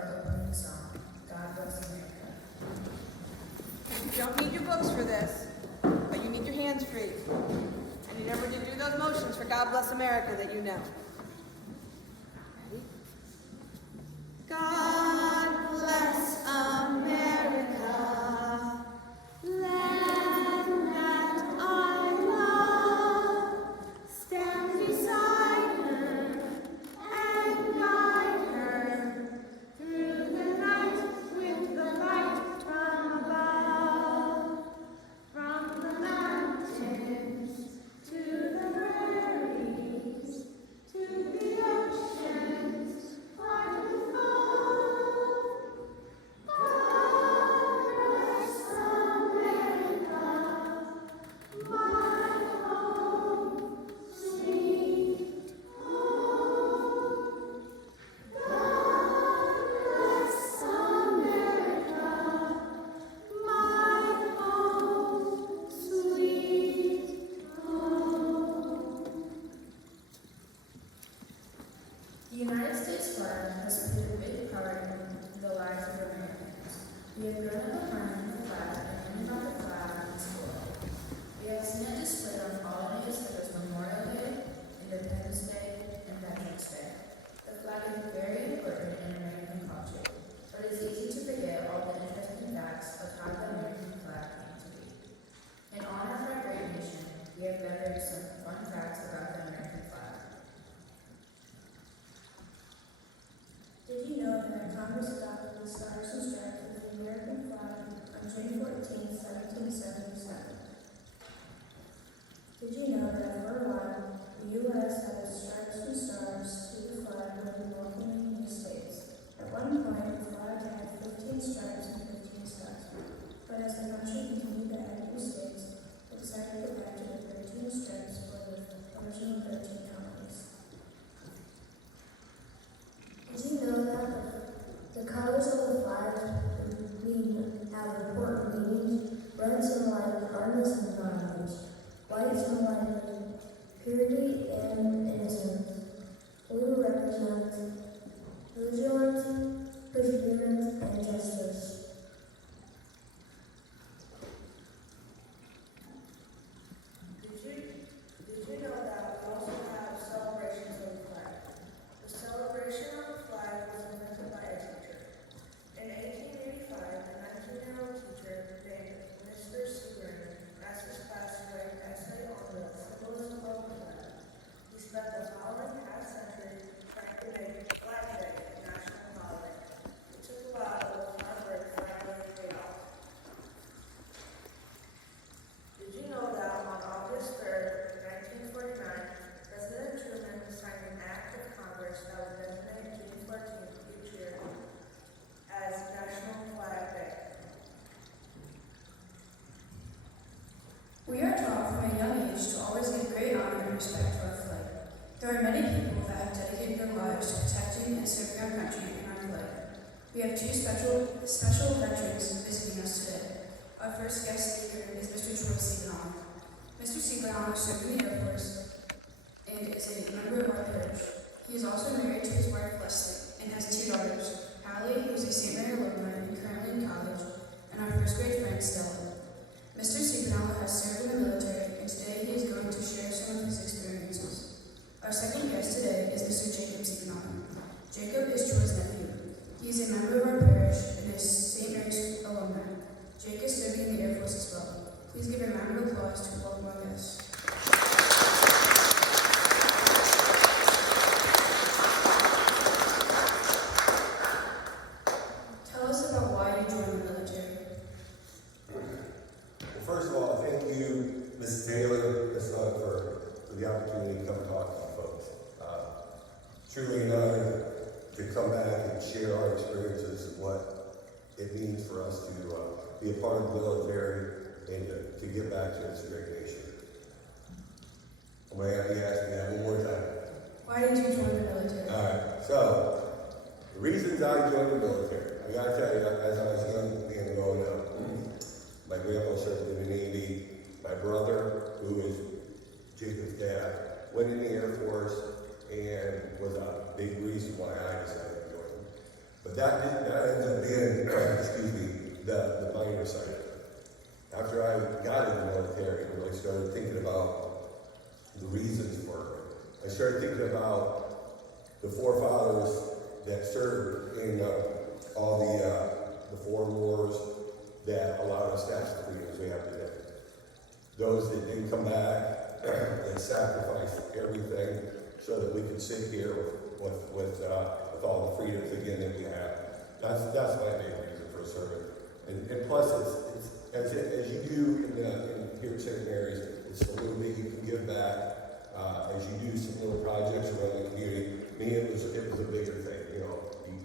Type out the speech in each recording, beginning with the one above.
our opening song, God Bless America. You don't need your books for this, but you need your hands free. And you never did do those motions for God Bless America that you know. Ready? God bless America, land that I love. Stand beside her and guide her through the night with the light from above. From the mountains to the prairies to the oceans far and full. God bless America, my home, sweet home. God bless America, my home, sweet home. The United States flag has played a big part in the lives of Americans. We have grown up learning the flag and learning about the flag in school. We have seen it displayed on holidays such as Memorial Day, Independence Day, and Veterans Day. The flag is very important in American culture, but it is easy to forget all the interesting facts of how the American flag came to be. In honor of our great nation, we have gathered some fun facts about the American flag. Did you know that Congress adopted the Stars and Stripes as the American flag on June 14, 1777? Did you know that for a while, the U.S. had its stripes and stars to the flag when welcoming new states? At one point, the flag had 15 stripes and 15 stars. But as the country continued to add new states, it decided to go back to the 13 stripes for the original 13 colonies. Did you know that the colors of the flag have important meanings? Red symbolize hardness and violence. White symbolizes purity and innocence. Blue represents vigilance, perseverance, and justice. Did you know that we also have celebrations of the flag? The celebration of the flag was invented by a teacher. In 1885, a 19-year-old teacher named Mr. Seaburn asked his class to write an essay on the symbolism of the flag. He spent the following half-century trying to make Flag Day a national holiday. It took a while, but with hard work, finally it paid off. Did you know that on August 3rd, 1949, President Truman signed an act of Congress that would designate June 14th each year as National Flag Day? We are taught from a young age to always give great honor and respect to our flag. There are many people that have dedicated their lives to protecting and serving our country and our flag. We have two special veterans visiting us today. Our first guest speaker is Mr. Troy Siebenhoff. Mr. Siebenhoff served in the Air Force and is a member of our parish. He is also married to his wife Leslie and has two daughters, Hallie, who is a St. Mary alumni and currently in college, and our first grade friend Stella. Mr. Siebenhoff has served in the military, and today he is going to share some of his experiences. Our second guest today is Mr. Jacob Siebenhoff. Jacob is Troy's nephew. He is a member of our parish and is St. Mary's alumni. Jake is serving in the Air Force as well. Please give a round of applause to welcome our guests. Tell us about why you joined the military. Well, first of all, thank you, Mrs. Taylor, Ms. Lund, for the opportunity to come talk to you folks. Truly an honor to come back and share our experiences of what it means for us to be a part of the military and to give back to this great nation. I'm going to have you ask me that one more time. Why did you join the military? All right, so the reasons I joined the military, I got to tell you, as I was young and growing up, my grandpa served in the Navy. My brother, who is Jacob's dad, went in the Air Force and was a big reason why I decided to join. But that ends up being, excuse me, the minor side. After I got in the military, I really started thinking about the reasons for it. I started thinking about the forefathers that served in all the foreign wars that allowed us to have the freedoms we have today. Those that didn't come back and sacrificed everything so that we could sit here with all the freedoms again that we have. That's my main reason for serving. And plus, it's as you do in here at St. Mary's, it's a little bit you can give back as you do some little projects around the community. Me, it was a bigger thing. You know,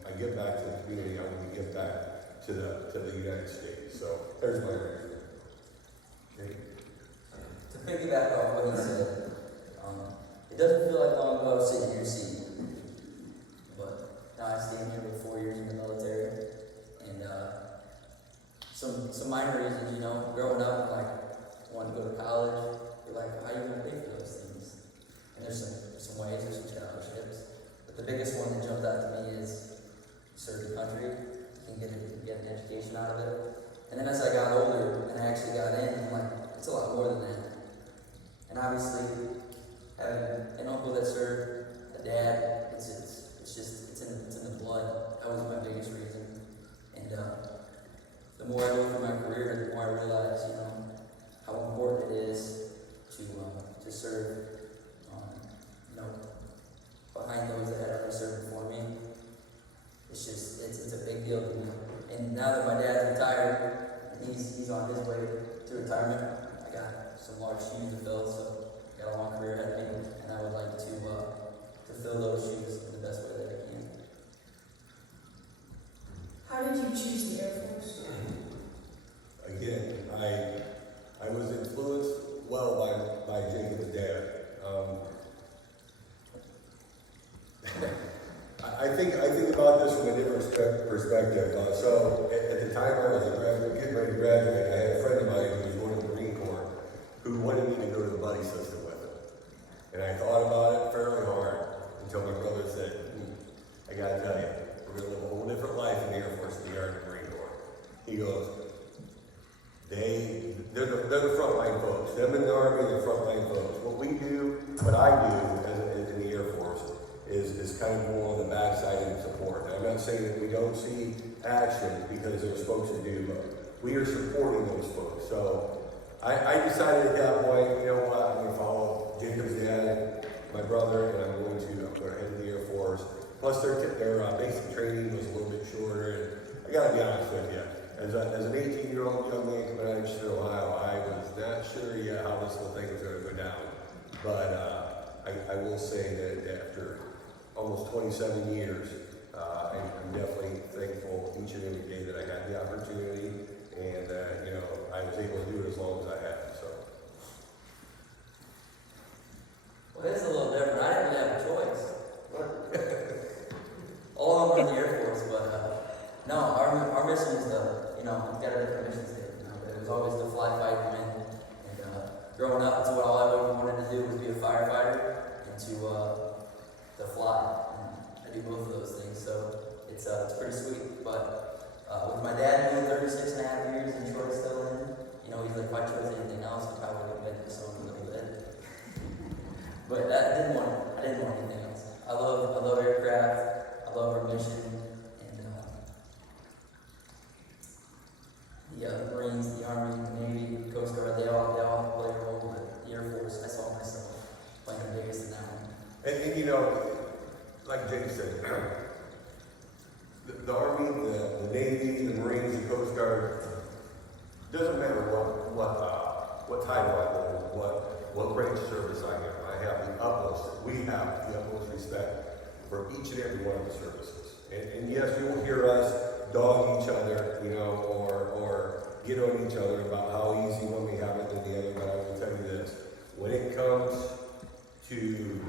I give back to the community. I want to give back to the United States. So there's my reason. Okay. To piggyback off what he said, it doesn't feel like long ago sitting in your seat, but now I stand here with 4 years in the military, and some minor reasons, you know, growing up, like wanting to go to college, you're like, how are you going to pay for those things? And there's some ways, there's some scholarships, but the biggest one that jumped out to me is serve the country, you can get an education out of it. And then as I got older and I actually got in, I'm like, it's a lot more than that. And obviously, having an uncle that served, a dad, it's in the blood. That was my biggest reason. And the more I go through my career, the more I realize, you know, how important it is to serve, you know, behind those that had already served before me. It's a big deal to me. And now that my dad's retired, and he's on his way to retirement, I got some large shoes to fill, so I got a long career ahead of me, and I would like to fill those shoes in the best way that I can. How did you choose the Air Force? Again, I was influenced well by Jacob's dad. I think about this from a different perspective. So at the time I was getting ready to graduate, I had a friend of mine who was going to the Marine Corps who wanted me to go to the buddy system with him. And I thought about it fairly hard until my brother said, I gotta tell you, we're gonna live a whole different life in the Air Force than the Marine Corps. He goes, they're the frontline folks. Them in the Army, they're frontline folks. What I do in the Air Force is kind of more on the backside and support. Now, I'm not saying that we don't see action because there's folks that do, but we are supporting those folks. So I decided at that point, you know what, I'm going to follow Jacob's dad, my brother, and I'm going to head to the Air Force. Plus, their basic training was a little bit shorter. And I got to be honest with you, as an 18-year-old young man coming out of Eastern Ohio, I was not sure yet how this whole thing was going to go down. But I will say that after almost 27 years, I'm definitely thankful each and every day that I had the opportunity, and you know, I was able to do it as long as I have. So. Well, it's a little different. I didn't really have a choice. All of them were in the Air Force, but no, our mission is to, you know, we've got a different mission statement. You know, but it was always to fly, fight, and win. And growing up, that's what all I ever wanted to do was be a firefighter and to fly. And I do both of those things, so it's pretty sweet. But with my dad doing 36 and a half years and Troy still in, you know, he's like, if I chose anything else, I probably would have been this one a little bit. But I didn't want anything else. I love aircraft. I love our mission, and the Marines, the Army, the Navy, the Coast Guard, they all play a role. But the Air Force, I saw myself playing the biggest in that one. And you know, like Jake said, the Army, the Navy, the Marines, the Coast Guard, doesn't matter what title I hold, what branch of service I have. We have the utmost respect for each and every one of the services. And yes, you will hear us dog each other, you know, or get on each other about how easy one we have it than the other, but I will tell you this, when it comes to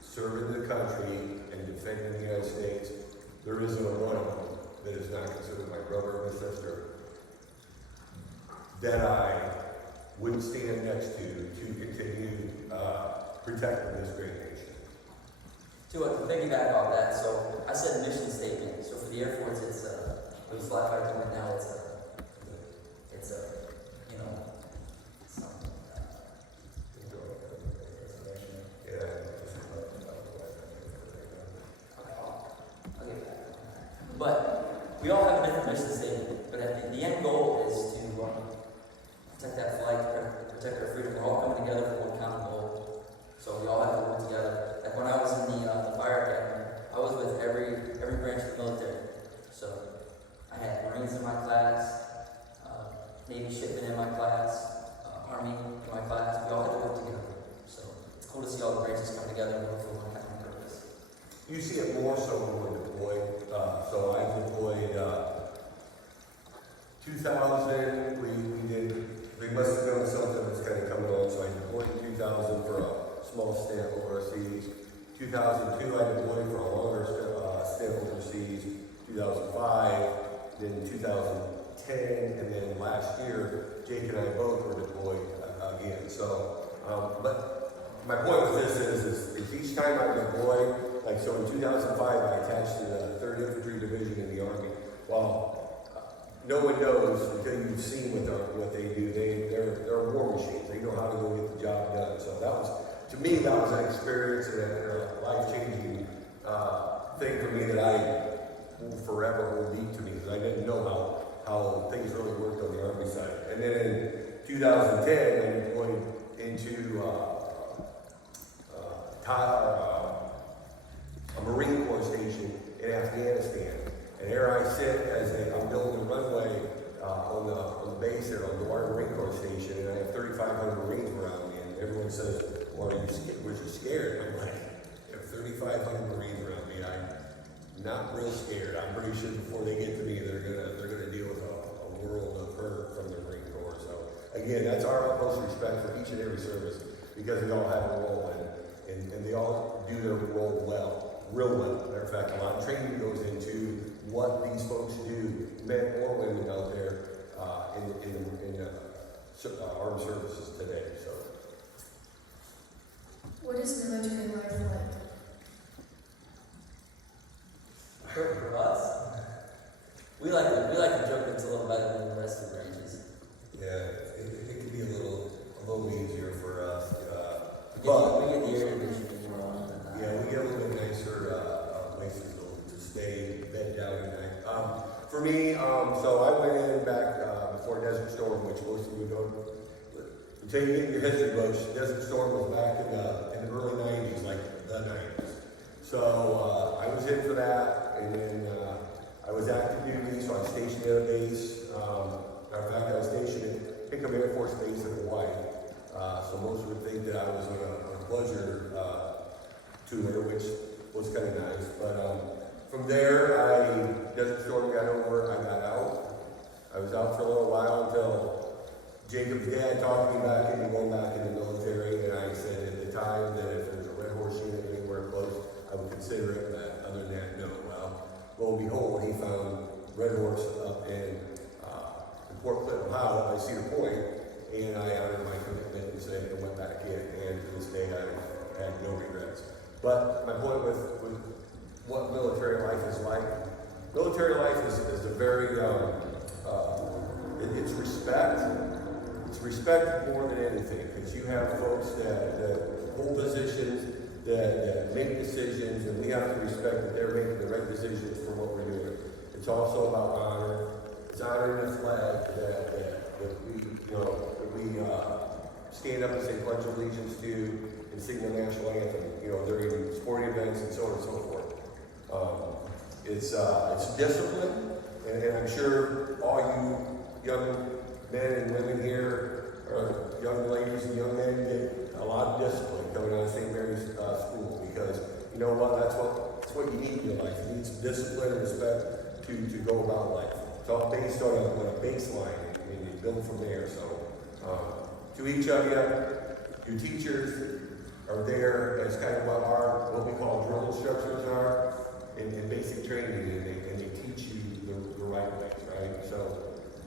serving the country and defending the United States, there isn't a one of them that is not considered my brother or my sister that I wouldn't stand next to continue protecting this great nation. To piggyback off that, so I said mission statement. So for the Air Force, it's it was flat fighter point, now it's you know, some, Yeah. I'll get back. But we all have a different mission statement, but the end goal is to protect that flag, protect our freedom. We're all coming together for one common goal. So we all have to work together. Like when I was in the fire academy, I was with every branch of the military. So I had Marines in my class, Navy shipmen in my class, Army in my class. We all had to work together. So it's cool to see all the branches come together and work for one common purpose. You see it more so when we're deployed. So I deployed 2000. We must have known something was kind of coming on. So I deployed in 2000 for a small stint overseas. 2002 I deployed for a longer stint overseas. 2005, then 2010, and then last year Jake and I both were deployed again. So, but my point with this is each time I deploy, like so in 2005 I attached to the 3rd Infantry Division in the Army. Well, no one knows until you've seen what they do. They're war machines. They know how to go get the job done. So that was, to me, that was an experience and a life-changing thing for me that I will forever will be to me, because I didn't know how things really worked on the Army side. And then in 2010, I deployed into a Marine Corps station in Afghanistan. And there I sit I'm building a runway on the base there on the Marine Corps station, and I have 3,500 Marines around me, and everyone says, "Well, are you scared? Was you scared?" I'm like, "I have 3,500 Marines around me. I'm not real scared. I'm pretty sure before they get to me, they're gonna deal with a world of hurt from the Marine Corps." So again, that's our utmost respect for each and every service, because they all have a role and they all do their role well, real well. Matter of fact, a lot of training goes into what these folks do, men or women out there in the armed services today. So, What is military life like? For us, we like to joke it's a little better than the rest of the branches. yeah, it can be a little easier for us. We get the air division more often than Yeah, we get a little bit nicer places to stay, bed down at night. For me, so I went in back before Desert Storm, which most of you know. Until you get your history books, Desert Storm was back in the early 90s, like the 90s. So I was in for that, and then I was active duty, so I was stationed at a base. Matter of fact, I was stationed at Hickam Air Force Base in Hawaii. So most would think that I was on a pleasure tour, which was kind of nice. But from there, Desert Storm got over, I got out. I was out for a little while until Jacob's dad talked me back into going back in the military, and I said at the time that if there's a Red Horse unit anywhere close, I would consider it, but other than that, no. Well, lo and behold, he found Red Horse up in Port Clinton, Ohio, by Cedar Point, and I honored my commitment and said I went back in, and to this day I had no regrets. But my point with what military life is like, military life is a very, it's respect. It's respect more than anything, because you have folks that hold positions, that make decisions, and we have to respect that they're making the right decisions for what we're doing. It's also about honor. It's honoring the flag that we stand up and say pledge allegiance to, and sing the national anthem, during sporting events and so on and so forth. It's discipline, and I'm sure all you young men and women here, or young ladies and young men, get a lot of discipline coming out of St. Mary's School, because you know what? That's what you need in your life. You need some discipline and respect to go about life. It's all based on a baseline, and you build from there. So, to each of you, your teachers are there as kind of what we call drill instructors are in basic training, and they teach you the right ways, right? So,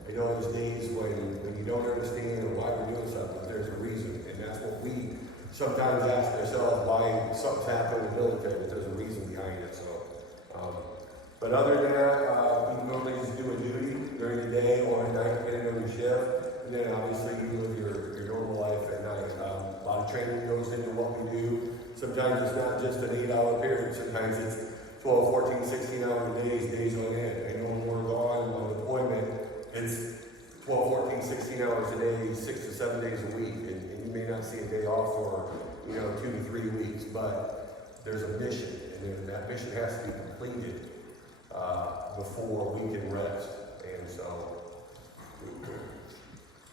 I know there's days when you don't understand why we're doing something, but there's a reason, and that's what we sometimes ask ourselves, why something's happened in the military, but there's a reason behind it. So, But other than that, we normally just do a duty during the day or at night, depending on your shift. And then obviously you live your normal life at night. A lot of training goes into what we do. Sometimes it's not just an 8-hour period. Sometimes it's 12, 14, 16-hour days on end. I know when we're gone on deployment, it's 12, 14, 16 hours a day, 6 to 7 days a week. And you may not see a day off for, 2 to 3 weeks, but there's a mission, and then that mission has to be completed before we can rest. And so,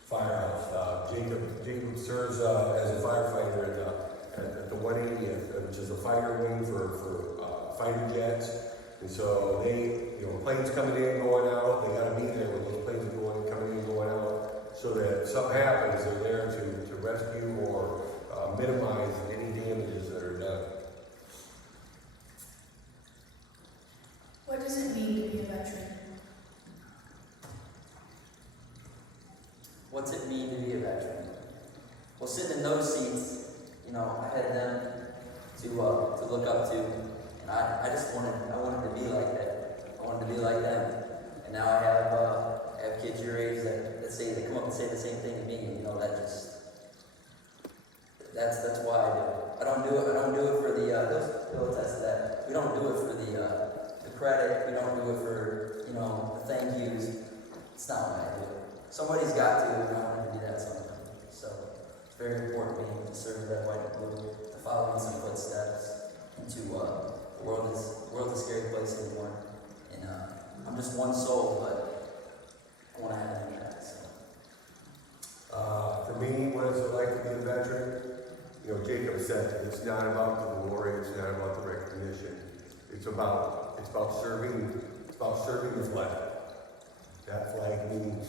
firehouse. Jacob serves as a firefighter at the 180th, which is a fighter wing for fighter jets. And so planes coming in, going out, they got to be there when those planes are coming in, going out, so that if something happens, they're there to rescue or minimize any damages that are done. What does it mean to be a veteran? What's it mean to be a veteran? Well, sitting in those seats, I had them to look up to, and I wanted to be like that. I wanted to be like them. And now I have kids your age that come up and say the same thing to me. That's why I do it. I don't do it for the they'll attest to that. We don't do it for the credit. We don't do it for the thank yous. It's not why I do it. Somebody's got to, and I wanted to be that somebody. So it's very important to me to serve that white and blue, to follow in some footsteps into the world is a scary place anymore. And I'm just one soul, but I want to have an impact. So. For me, what is it like to be a veteran? Jacob said it's not about the glory, it's not about the recognition. It's about serving the flag. That flag means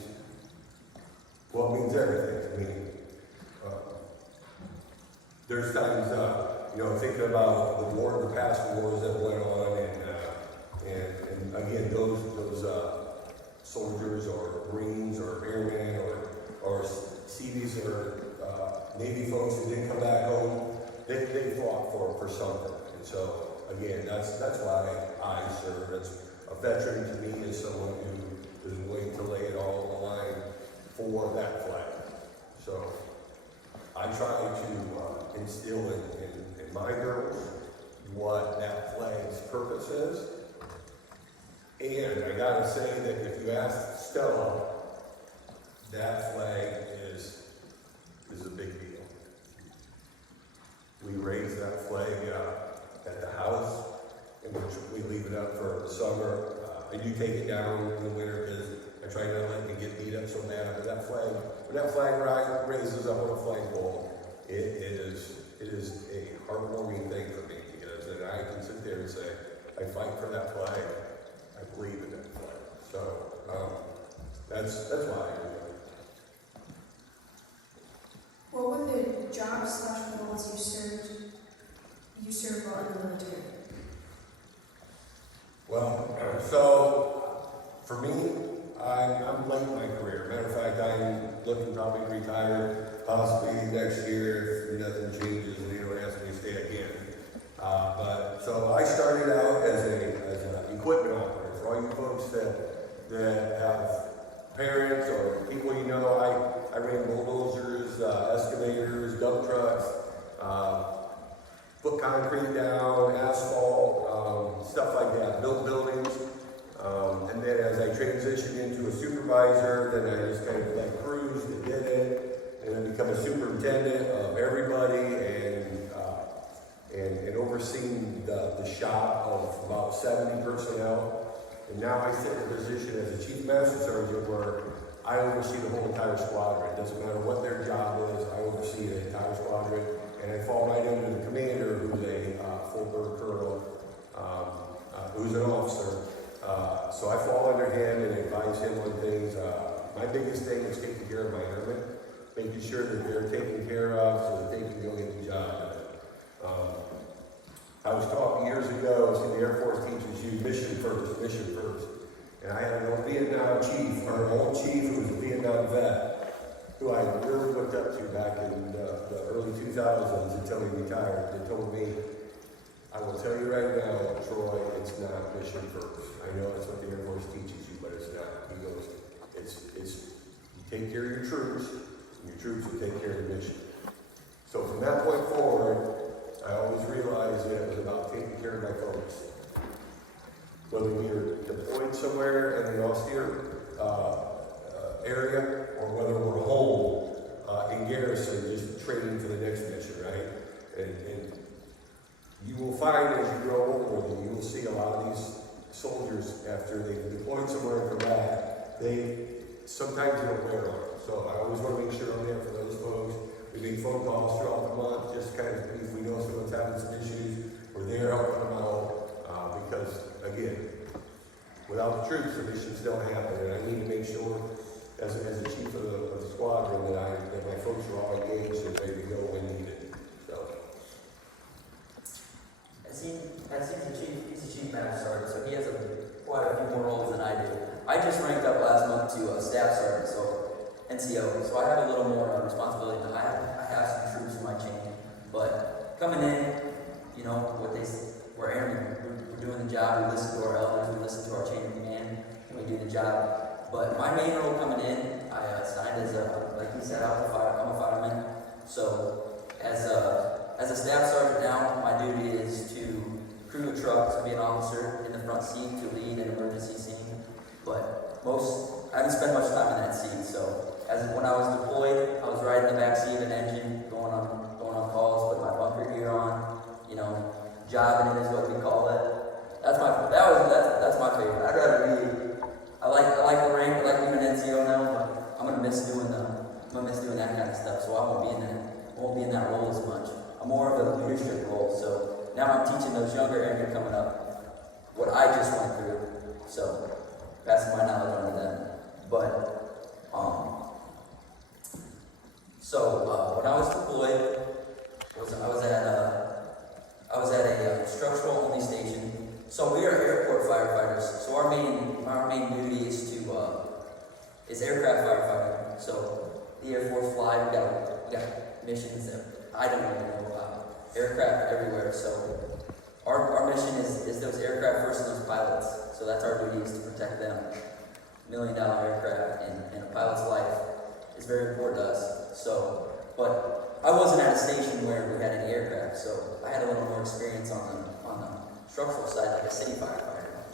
everything to me. There's times, thinking about the past wars that went on, and again, those soldiers or Marines or airmen or Seabees or Navy folks who didn't come back home, they fought for something. And so, again, that's why I serve. A veteran to me is someone who is willing to lay it all on the line for that flag. So I try to instill in my girls what that flag's purpose is. And I gotta say that if you ask Stella, that flag is a big deal. We raise that flag at the house, in which we leave it up for the summer. I do take it down in the winter because I try not to let it get beat up so bad. But when that flag raises up on a flagpole, it is a heartwarming thing for me, because then I can sit there and say, I fight for that flag. I believe in that flag. So that's why I do it. What were the jobs/roles you served while in the military? Well, so for me, I'm late in my career. Matter of fact, I'm looking probably to retire possibly next year if nothing changes and they don't ask me to stay again. So I started out as an equipment operator. For all you folks that have parents or people I ran bulldozers, excavators, dump trucks, put concrete down, asphalt, stuff like that, built buildings. And then as I transitioned into a supervisor, then I just kind of let crews that did it, and then become a superintendent of everybody, and overseeing the shop of about 70 personnel. And now I sit in a position as a chief master sergeant where I oversee the whole entire squadron. It doesn't matter what their job is, I oversee the entire squadron. And I fall right under the commander, who's a full-bird colonel, who's an officer. So I fall under him and advise him on things. My biggest thing is taking care of my airmen, making sure that they're taken care of so that they can go get the job done. I was taught years ago, the Air Force teaches you mission first. And I had an old Vietnam chief, or an old chief who was a Vietnam vet, who I really looked up to back in the early 2000s until he retired. They told me, I will tell you right now, Troy, it's not mission first. I know that's what the Air Force teaches you, but it's not. He goes, it's you take care of your troops, and your troops will take care of the mission. So from that point forward, I always realized that it was about taking care of my folks. Whether we were deployed somewhere in an austere area, or whether we're home in garrison, just training for the next mission, right? And you will find as you grow older, you will see a lot of these soldiers after they've deployed somewhere and come back, sometimes they don't wear on. So I always want to make sure I'm there for those folks. We make phone calls throughout the month, just kind of, if we know someone's having some issues, we're there helping them out, because again, without the troops, the missions don't happen, and I need to make sure, as a chief of the squadron, that my folks are all engaged and ready to go when needed. So. He's a chief master sergeant, so he has quite a few more roles than I do. I just ranked up last month to staff sergeant, so NCO. So I have a little more responsibility than I have some troops in my chain. But coming in, you know, we're airmen. We're doing the job. We listen to our elders. We listen to our chain of command, and we do the job. But my main role coming in, I signed as like you said, I'm a fireman. So as a staff sergeant now, my duty is to crew a truck, to be an officer in the front seat, to lead an emergency scene. But I haven't spent much time in that seat. So when I was deployed, I was riding the back seat of an engine, going on calls, putting my bunker gear on, you know, jobbing it is what we call it. That's my favorite. I'd rather be. I like the rank. I like being an NCO now, but I'm gonna miss doing that kind of stuff. So I won't be in that role as much. I'm more of a leadership role. So now I'm teaching those younger airmen coming up what I just went through. So passing my knowledge on to them. But when I was deployed, I was at a structural only station. So we are airport firefighters. So our main duty is aircraft firefighting. So the Air Force fly, we got missions that I don't even know about. Aircraft everywhere. So our mission is those aircraft first and those pilots. So that's our duty, is to protect them. $1 million aircraft and a pilot's life is very important to us. So, but I wasn't at a station where we had any aircraft, so I had a little more experience on the structural side, like a city firefighter.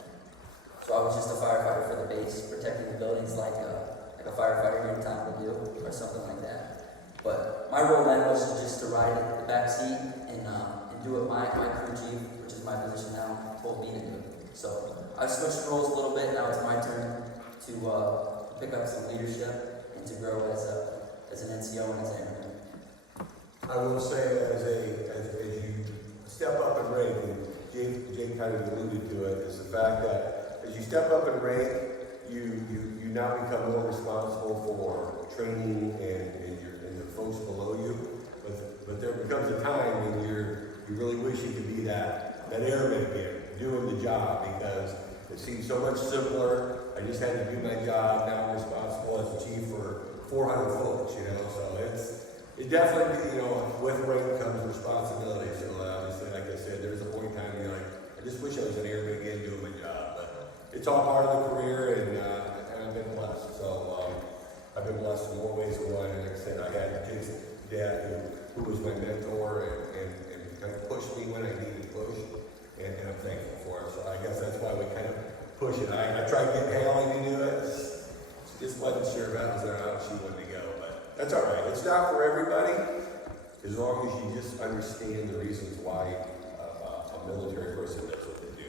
So I was just a firefighter for the base, protecting the buildings like a firefighter here in town would do, or something like that. But my role then was just to ride the back seat and do what my crew chief, which is my position now, told me to do. So I switched roles a little bit. Now it's my turn to pick up some leadership and to grow as an NCO and as an airman. I will say, as you step up in rank, and Jake kind of alluded to it, is the fact that as you step up in rank, you now become more responsible for training and the folks below you. But there becomes a time when you really wish you could be that airman again, doing the job, because it seems so much simpler. I just had to do my job. Now I'm responsible as a chief for 400 folks, you know. So it definitely, you know, with rank comes responsibility. So obviously, like I said, there's a point in time you're like, I just wish I was an airman again doing my job. But it's all part of the career, and I've been blessed. So I've been blessed in more ways than one. And like I said, I had Jake's dad, who was my mentor and kind of pushed me when I needed to push, and I'm thankful for it. So I guess that's why we kind of push it. I tried getting Haley to do it. She just wasn't sure if I was there or not. She wanted to go, but that's all right. It's not for everybody, as long as you just understand the reasons why a military person does what they do.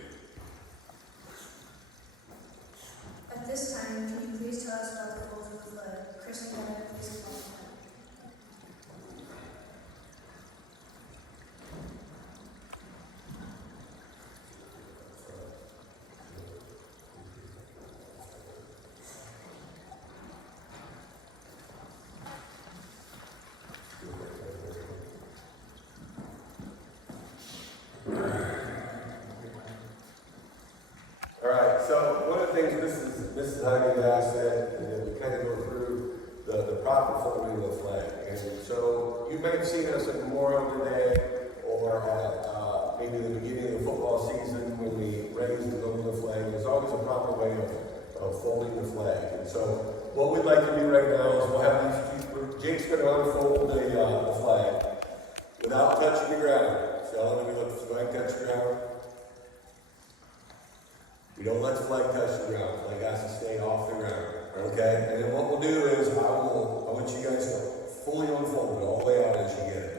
At this time, can you please tell us about the goals of the flag? Chris and Kevin, please come on. So one of the things Mrs. Hyman asked said, we kind of go through the proper folding of the flag. And so you may have seen us at Memorial Day, or at maybe the beginning of the football season when we raise and lower the is the proper way of folding the flag. And so what we'd like to do right now is we'll have these people, Jake's going to unfold the flag without touching the ground. So let me let the flag touch the ground. We don't let the flag touch the ground. The flag has to stay off the ground. Okay? And then what we'll do is I want you guys to fully unfold it all the way out as you get it.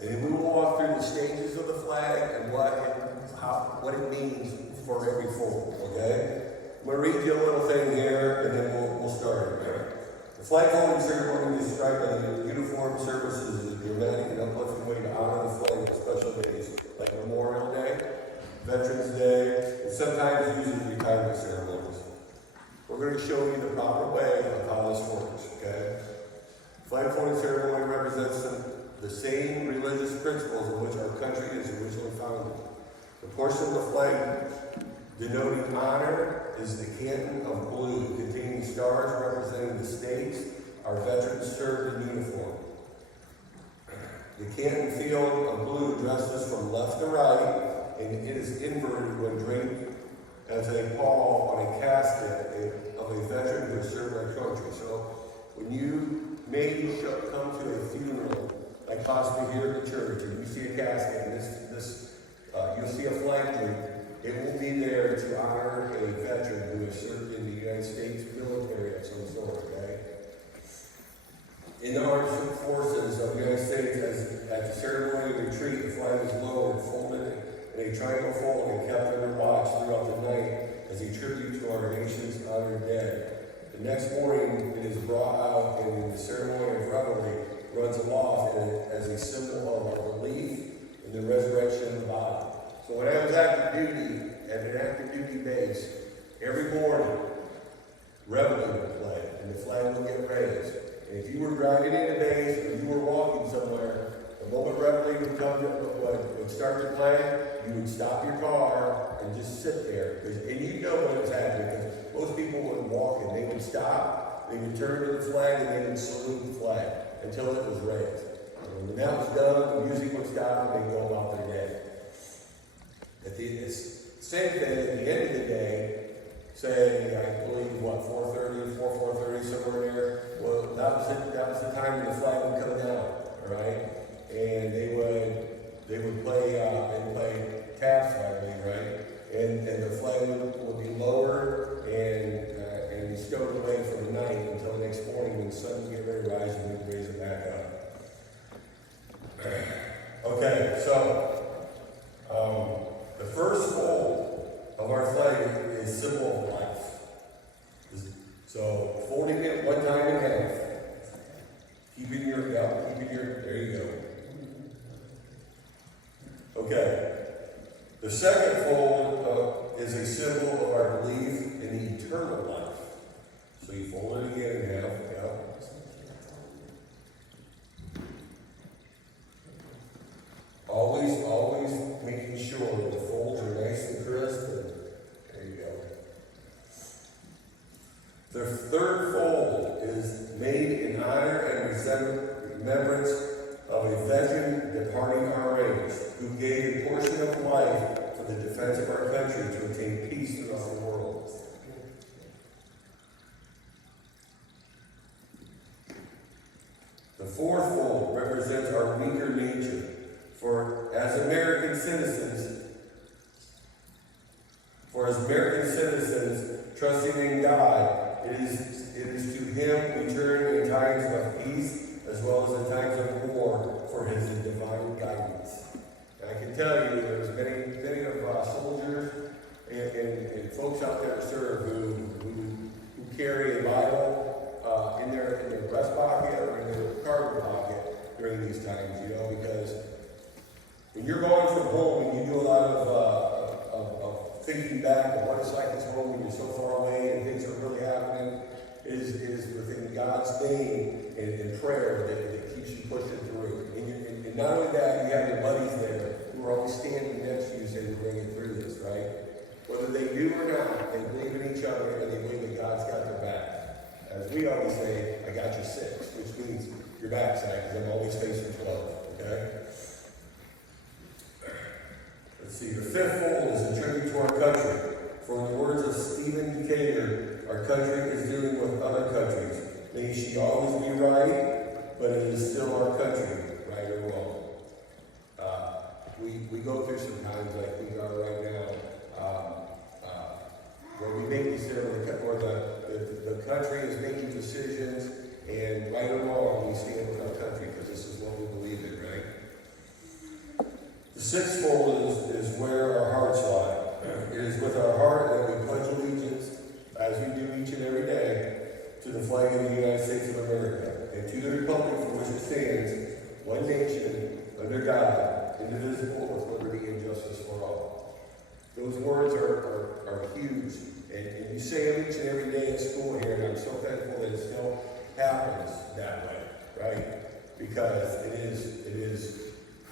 And then we will walk through the stages of the flag and what it means for every fold, okay? I'm going to read you a little thing here, and then we'll start it. The flag folding ceremony is described by the uniformed services as a dramatic and uplifting way to honor the flag on special days like Memorial Day, Veterans Day, and sometimes uses retirement ceremonies. We're going to show you the proper way of how this works, okay? Flag folding ceremony represents the same religious principles in which our country is originally founded. The portion of the flag denoting honor is the canton of blue, containing stars representing the states our veterans served in uniform. The canton field of blue dresses from left to right, and it is inverted when draped as a pall on a casket of a veteran who has served our country. So when you maybe come to a funeral, like possibly here at the church, and you see a casket, and you'll see a flag draped. It will be there to honor a veteran who has served in the United States military of some sort, okay? In the armed forces of the United States, at the ceremony of retreat, the flag is lowered, folded in a triangle fold, and kept under watch throughout the night as a tribute to our nation's honored dead. The next morning, it is brought out, and in the ceremony of reveille, runs aloft as a symbol of our belief in the resurrection of the body. So when I was active duty, at an active duty base, every morning, reveille would play, and the flag would get raised. And if you were driving into base, or you were walking somewhere, the moment reveille would start to play, you would stop your car and just sit there. And you know what was happening, because most people wouldn't walk in. They would stop, they would turn to the flag, and they would salute the flag until it was raised. And when that was done, the music would stop, and they'd go about their day. Same thing, at the end of the day, say, I believe, 4:30, somewhere there, well, that was the time when the flag would come down, all right? And they would play taps, I believe, right? And the flag would be lowered and stowed away for the night until the next morning when the sun would get ready to rise and we'd raise it back up. Okay, so the first fold of our flag is symbol of life. So folding it one time in half, keeping your, there you go. Okay. The second fold is a symbol of our belief in the eternal life. So you fold it again in half, yeah. Always making sure that the folds are nice and crisp, and there you go. The third fold is made in honor and remembrance of a veteran departing our range, who gave a portion of life for the defense of our country to attain peace throughout the world. The fourth fold represents our weaker nature. For as American citizens, trusting in God, it is to Him we turn in times of peace as well as in times of war for His divine guidance. And I can tell you, there's many of soldiers and folks out there that serve who carry a Bible in their breast pocket or in their cargo pocket during these times, because when you're going from home and you do a lot of thinking back of what it's like at home when you're so far away and things are really happening, is within God's name and prayer that keeps you pushing through. And not only that, you have your buddies there who are always standing next to you saying, we're going to get through this, right? Whether they do or not, they believe in each other and they believe that God's got their back. As we always say, I got your 6, which means your backside, because I'm always facing 12, okay? always be right, but it is still our country, right or wrong. We go through some times like we are right now, where we make decisions, or the country is making decisions, and right or wrong, we stand with our country, because this is what we believe in, right? The sixth fold is where our hearts lie. It is with our heart that we pledge allegiance, as we do each and every day, to the flag of the United States of America, and to the republic for which it stands, one nation, under God, indivisible, with liberty and justice for all. Those words are huge, and you say them each and every day at school here, and I'm so thankful that it still happens that way, right? Because it is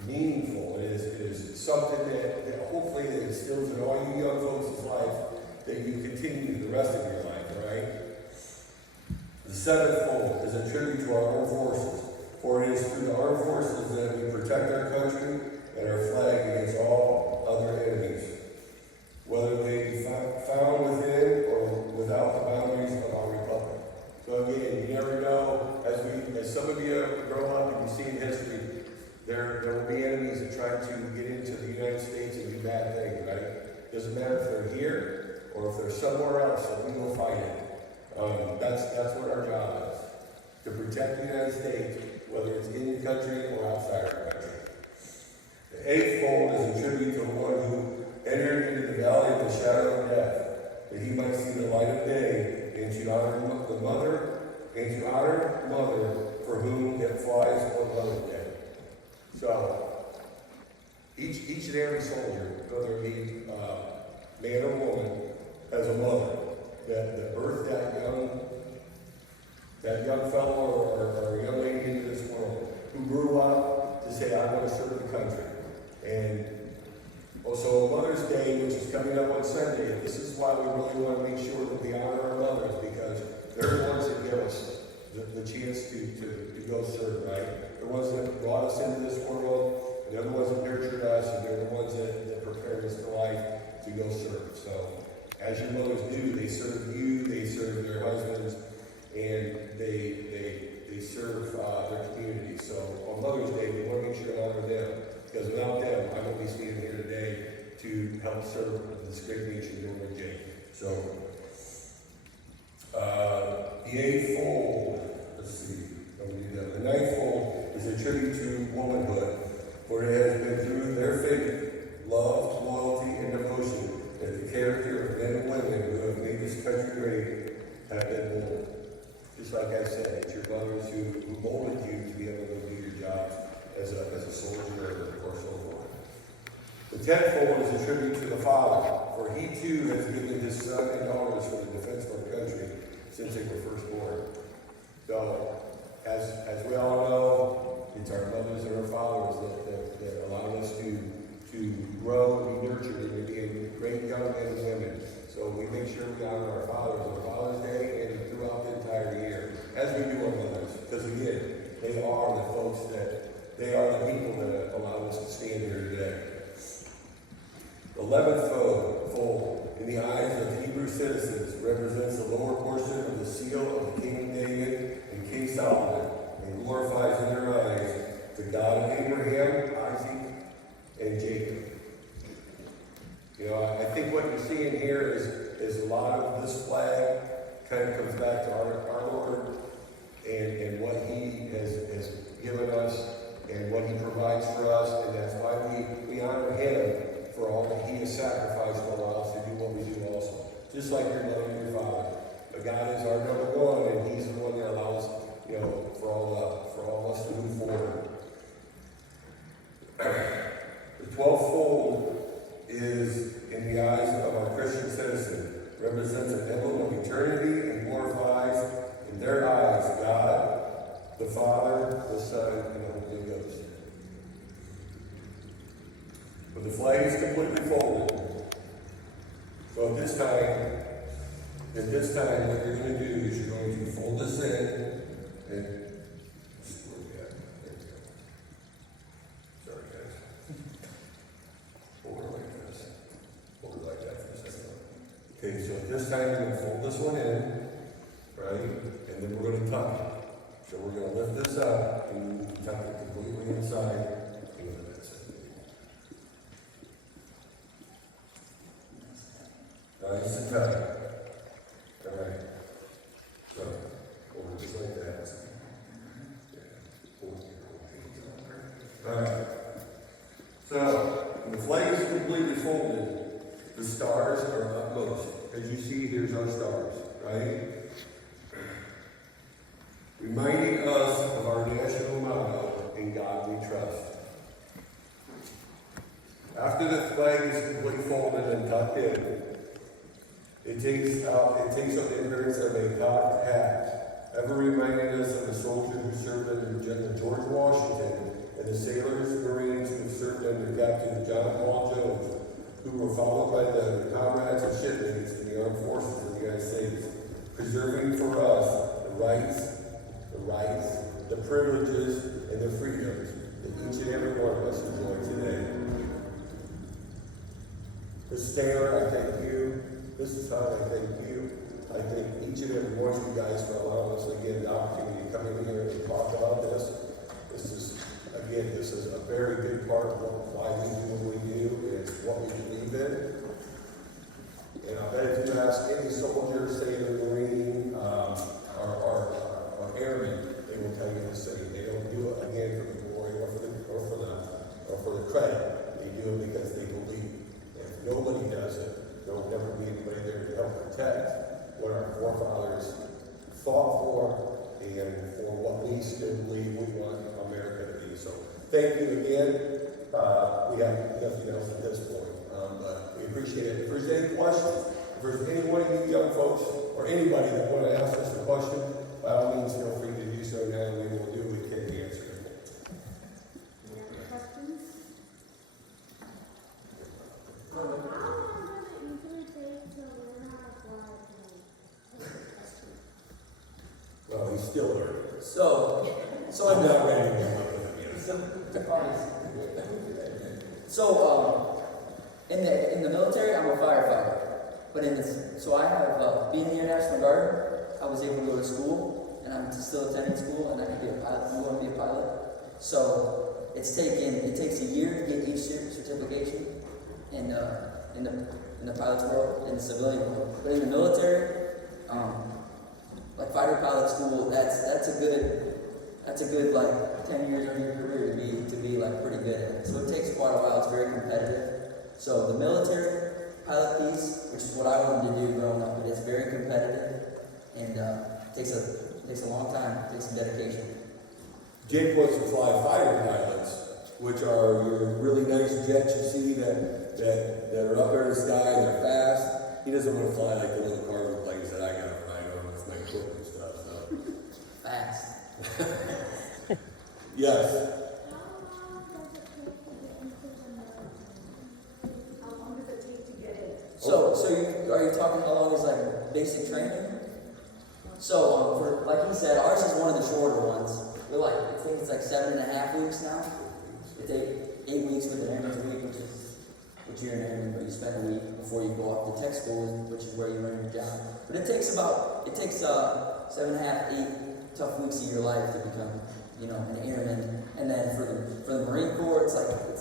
meaningful. It is something that hopefully that instills in all you young folks' life that you continue the rest of your life, right? The seventh fold is a tribute to our armed forces, for it is through the armed forces that we protect our country and our flag against all other enemies, whether they be found within or without the boundaries of our republic. So again, you never know, as some of you grow up and you see in history, there will be enemies that try to get into the United States and do bad things, right? Doesn't matter if they're here or if they're somewhere else, so we will fight it. That's what our job is, to protect the United States, whether it's in the country or outside our country. The eighth fold is a tribute to the one who entered into the valley of the shadow of death, that he might see the light of day, and to honor the mother, for whom it flies on Mother's Day. So, each and every soldier, whether it be man or woman, has a mother that birthed that young fellow or young lady into this world, who grew up to say, I want to serve the country. And also Mother's Day, which is coming up on Sunday, this is why we really want to make sure that we honor our mothers, because they're the ones that give us the chance to go serve, right? They're the ones that brought us into this world, and they're the ones that nurtured us, and they're the ones that prepared us for life to go serve. So, as your mothers do, they serve you, they serve their husbands, and they serve their community. So, on Mother's Day, we want to make sure to honor them, because without them, I won't be standing here today to help serve this great nation during the day. So, the eighth fold, let's see, the ninth fold is a tribute to womanhood, for it has been through their faith, love, loyalty, and devotion that the character of men and women who have made this country great have been born. Just like I said, it's your mothers who molded you to be able to do your job as a soldier or so forth. The tenth fold is a tribute to the Father, for he too has given his son and daughters for the defense of our country since they were first born. So, as we all know, it's our mothers and our fathers that allow us to grow and be nurtured into being great young men and women. So we make sure we honor our fathers on Father's Day and throughout the entire year, as we do our mothers. Because again, they are the folks they are the people that allow us to stand here today. The 11th fold, in the eyes of Hebrew citizens, represents the lower portion of the seal of the King David and King Solomon, and glorifies in their eyes the God of Abraham, Isaac, and Jacob. You know, I think what you're seeing here is a lot of this flag kind of comes back to our Lord and what He has given us and what He provides for us, and that's why we honor Him for all that He has sacrificed to allow us to do what we do also. Just like your mother and your father. But God is our number one, and He's the one that allows, for all of us to move forward. The 12th fold is, in the eyes of our Christian citizen, represents an emblem of eternity and glorifies, in their eyes, God, the Father, the Son, and the Holy Ghost. But the flag is completely folded. So at this time, what you're going to do is you're going to fold this in and okay, so at this time, you're going to fold this one in, right? And then we're going to tuck it. So we're gonna lift this up and tuck it completely inside. Nice and tight. All right. So, over just like that. All right. So, when the flag is completely folded, the stars are upmost. As you see, here's our stars, right? Reminding us of our national motto, "In God We Trust." After the flag is completely folded and tucked in, it takes up the appearance of a cocked hat, ever reminding us of the soldier who served under General George Washington and the sailors and Marines who served under Captain John Paul Jones, who were followed by the comrades and shipmates in the armed forces of the United States, preserving for us the rights, the privileges, and the freedoms that each and every one of us enjoy today. Mrs. Taylor, I thank you. Mrs. Hunt, I thank you. I thank each and every one of you guys for allowing us again the opportunity to come in here and talk about this. This is a very big part of why we do what we do, and it's what we believe in. And I bet if you ask any soldier, sailor, Marine, or airman, they will tell you the same. They don't do it again for the glory or for the credit. They do it because they believe. And if nobody does it, there will never be anybody there to help protect what our forefathers fought for and for what we still believe we want America to be. So thank you again. We have nothing else at this point, but we appreciate it. If there's any questions, if there's any one of you young folks or anybody that want to ask us a question, by all means feel free to do so now. We will do what we can to answer it. Any other questions? How long does it usually take to learn how to fly a plane? Well, he's still learning. So I'm not ready to work with him yet. So, in the military, I'm a firefighter. But so I have, being in the Air National Guard, I was able to go to school, and I'm still attending school, and I can be a pilot. I'm going to be a pilot. So, it takes a year to get each certification in the pilot's world, in the civilian world. But in the military, like fighter pilot school, that's a good like 10 years of your career to be like pretty good at it. So it takes quite a while. It's very competitive. So the military pilot piece, which is what I wanted to do growing up, but it's very competitive and takes a long time. It takes some dedication. Jake wants to fly fighter pilots, which are your really nice jets you see that are up there in the sky and they're fast. He doesn't want to fly like the little cargo planes that I got to fly over with my equipment and stuff. So. Fast. Yes. How long does it take to get in? So are you talking how long is like basic training? So for like he said, ours is one of the shorter ones. We're like I think it's like 7.5 weeks now. It takes 8 weeks with an airman's week, which you're an airman, but you spend a week before you go off to tech school, which is where you learn your job. But it takes 7.5, 8 tough weeks of your life to become, an airman. And then for the Marine Corps, it's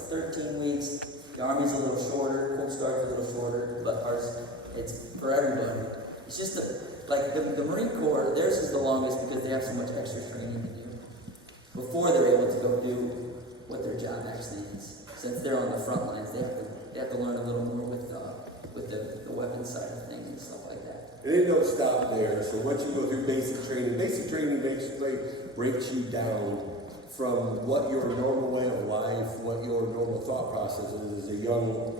13 weeks. The Army's a little shorter, Coast Guard's a little shorter, but ours, it's for everybody. It's just the Marine Corps, theirs is the longest because they have so much extra training to do before they're able to go do what their job actually is. Since they're on the front lines, they have to learn a little more with the weapons side of things and stuff like that. And it don't stop there. So once you go through basic training basically breaks you down from what your normal way of life, what your normal thought process is as a young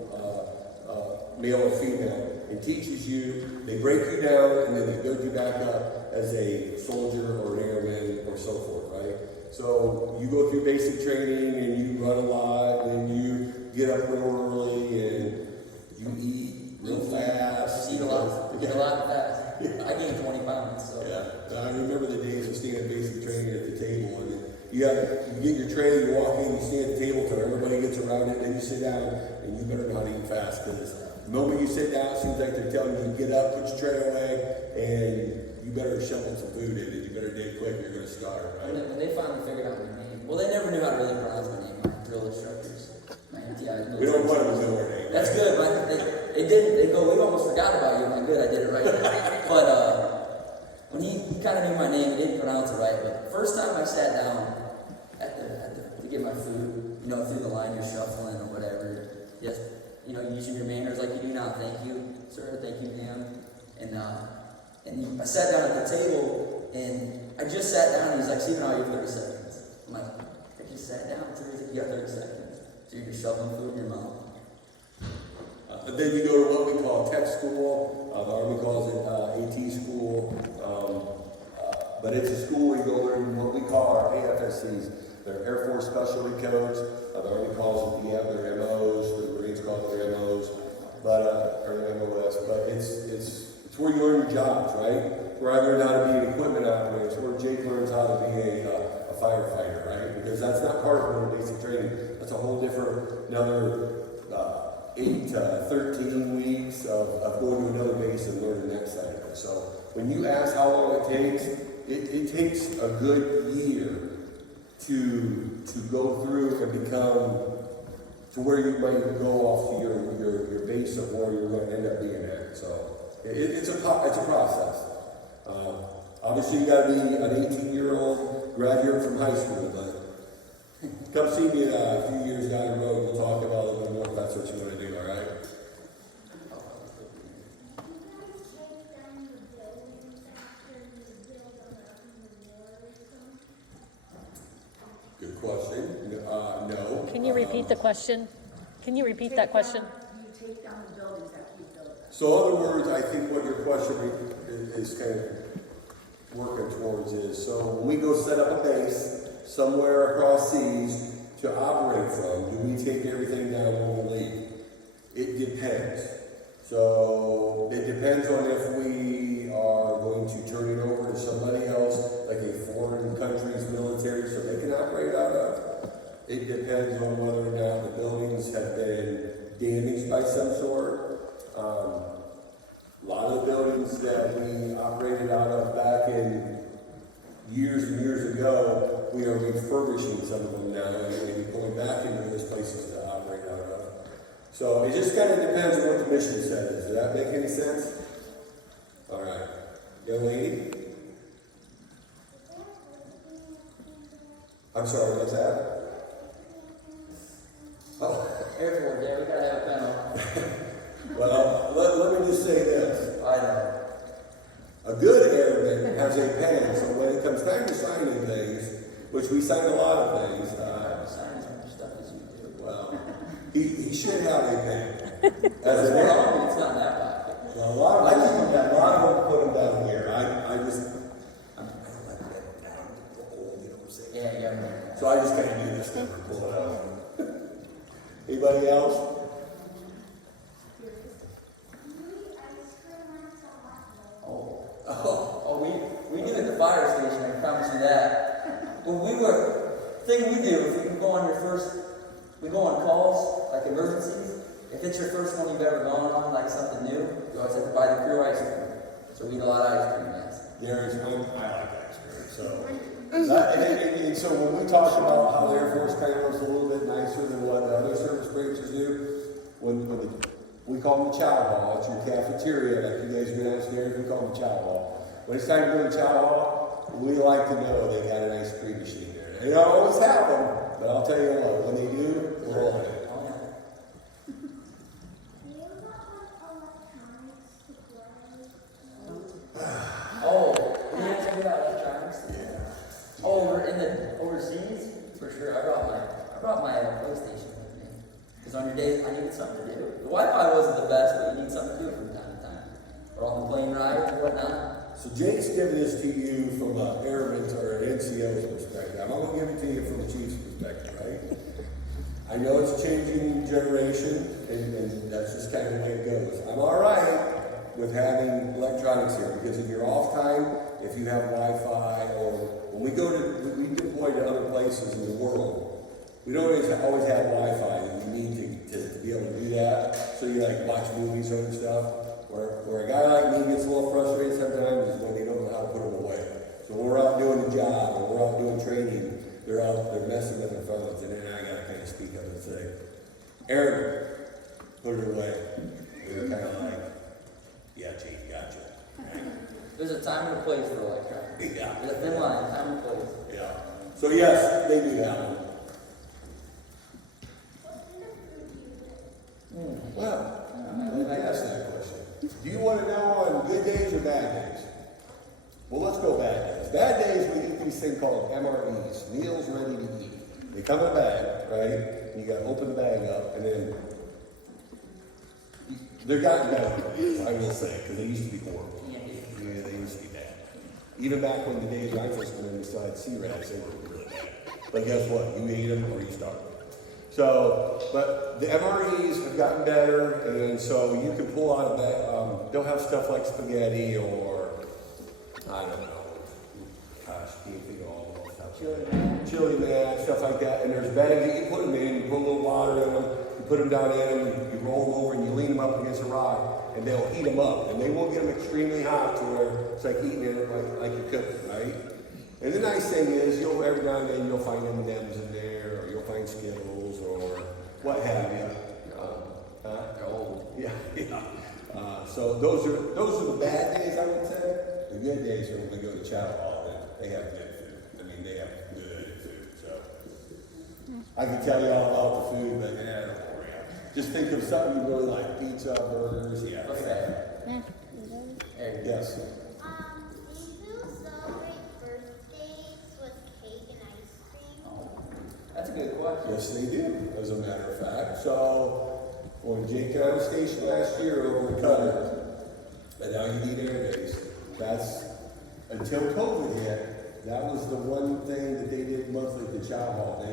male or female. It teaches you, they break you down, and then they build you back up as a soldier or an airman or so forth, right? So you go through basic training and you run a lot and you get up real early and you eat real fast. Eat a lot fast. I gained 20 pounds. So. Yeah, I remember the days of staying at basic training at the table and you get your tray, you walk in, you stand at the table till everybody gets around it, and then you sit down and you better not eat fast because the moment you sit down, it seems like they're telling you to get up, put your tray away, and you better shovel some food in it, you better dig quick, you're gonna starve, right? When they finally figured out my name, well, they never knew how to really pronounce my name, my drill instructors, my MTI. We don't want them to know our name. That's good, but they didn't, they go, we almost forgot about you. I'm like, good, I did it right. But when he kind of knew my name, he didn't pronounce it right. But first time I sat down to get my food, you know, through the line you're shuffling or whatever, just, you know, using your manners like you do now. Thank you, sir, thank you, ma'am. And I sat down at the table, and I just sat down, and he's like, Stephen, you have 30 seconds. I'm like, I just sat down, so he's like, you got 30 seconds. So you're just shoveling food in your mouth. Then you go to what we call tech school, the Army calls it AT school, but it's a school where you go learn what we call our AFSCs. They're Air Force Specialty Codes, the Army calls them their MOs, the Marines call them their MOs, or their MOS, but it's where you learn your jobs, right? Where I learned how to be an equipment operator, it's where Jake learns how to be a firefighter, right? Because that's not part of our basic training, that's a whole different, another 8 to 13 weeks of going to another base and learning that side of it. So when you ask how long it takes, it takes a good year to go through and become to where you might go off to your base of where you're going to end up being at. So it's a process. Obviously you got to be an 18-year-old graduate from high school, but come see me a few years down the road. We'll talk about it a little more if that's what you want to do, all right? Good question. No. Can you repeat the question? Can you repeat that question? You take down the buildings after you build them. So in other words, I think what your question is kind of working towards is, so when we go set up a base somewhere across seas to operate from, do we take everything down when we leave? It depends. So it depends on if we are going to turn it over to somebody else, like a foreign country's military, so they can operate out of. It depends on whether or not the buildings have been damaged by some sort. A lot of the buildings that we operated out of back in years and years ago, we are refurbishing some of them now and maybe going back into those places to operate out of. So it just kind of depends on what the mission set is. Does that make any sense? All right. Young lady? I'm sorry, what's that? Oh. Airport, yeah, we gotta have a panel. Well, let me just say this. I know. A good airman has a pen, so when it comes time to signing things, which we sign a lot of things, Signs and stuff as you do. well, he should have a pen. As It's an airman. wrong, it's not in that pocket. Well, a lot of them put them down here. I don't like that down, you know what I'm saying? Yeah, yeah. So I just kind of do this thing and pull it out. Anybody else? We do at the fire station, I can promise you that. When we go on your first, we go on calls, like emergencies. If it's your first one you've ever gone on, like something new, you always have to buy the crew ice cream. So we eat a lot of ice cream, guys. There is one, I like ice cream, so. And so when we talk about how the Air Force panel is a little bit nicer than what the other service branches do, we call them the chow hall, it's your cafeteria, like you guys go downstairs, we call them the chow hall. When it's time to go to the chow hall, we like to know they got an ice cream machine there. They don't always have them, but I'll tell you what, when they do, we're on it. Oh, we have to about electronics. Yeah. Oh, we're in the overseas for sure. I brought my PlayStation with me because on your days I needed something to do. The Wi-Fi wasn't the best, but you need something to do from time to time. Or on the plane ride or whatnot. So Jake's giving this to you from an airman's or an NCO's perspective. I'm going to give it to you from the chief's perspective, right? I know it's a changing generation, and that's just kind of the way it goes. I'm all right with having electronics here, because in your off time, if you have Wi-Fi, or when we deploy to other places in the world, we don't always have Wi-Fi, and you need to be able to do that, so you like watch movies or stuff. Where a guy like me gets a little frustrated sometimes is when they don't know how to put them away. So when we're out doing the job, or we're out doing training, they're messing with their phones, and then I gotta kind of speak up and say, Aaron, put it away. They're kind of like, yeah, Chief, gotcha. There's a time and a place for electronics. Yeah. There's a thin line, time and place. Yeah. So yes, they do have them. Well, let me ask that question. Do you want to know on good days or bad days? Well, let's go bad days. Bad days, we eat these things called MREs, meals ready to eat. They come in a bag, right? And you got to open the bag up, and then they're gotten better, I will say, because they used to be horrible. Yeah, they used to be bad. Even back when the days I first went in, we still had C-Rats, they were really bad. But guess what? You ate them or you starved. So, but the MREs have gotten better, and so you can pull out of that. They'll have stuff like spaghetti or, I don't know, gosh, can't think of all those stuff. Chili man, stuff like that. And there's bags that you put them in, you put a little water in them, you put them down in them, you roll them over and you lean them up against a rock, and they'll heat them up. And they won't get them extremely hot to where it's like eating it like you cook, right? And the nice thing is, every now and then you'll find M&Ms in there, or you'll find Skittles, or what have you. They're old. Yeah, yeah. So those are the bad days, I would say. The good days are when we go to Chow Hall and they have good food. I mean, they have good food. So I can tell you all about the food, but yeah, don't worry. Just think of something you really like: pizza, burgers. Yeah. What's that? Hey. Yes. Do you celebrate birthdays with cake and ice cream? That's a good question. Yes, they do, as a matter of fact. So, when Jake got on station last year over in Cutter, and now you need air days. That's, until COVID hit, that was the one thing that they did monthly at the Chow Hall.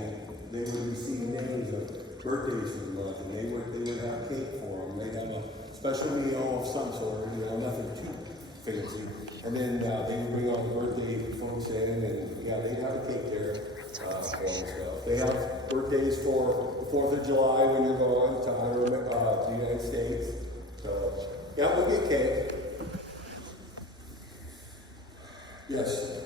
They would receive names of birthdays for the month, and they would have cake for them. They'd have a special meal of some sort, nothing too fancy. And then they would bring all the birthday folks in, and yeah, they'd have a cake there for them. So they have birthdays for the 4th of July when you're going to honor the United States. So yeah, we'll get cake. Yes.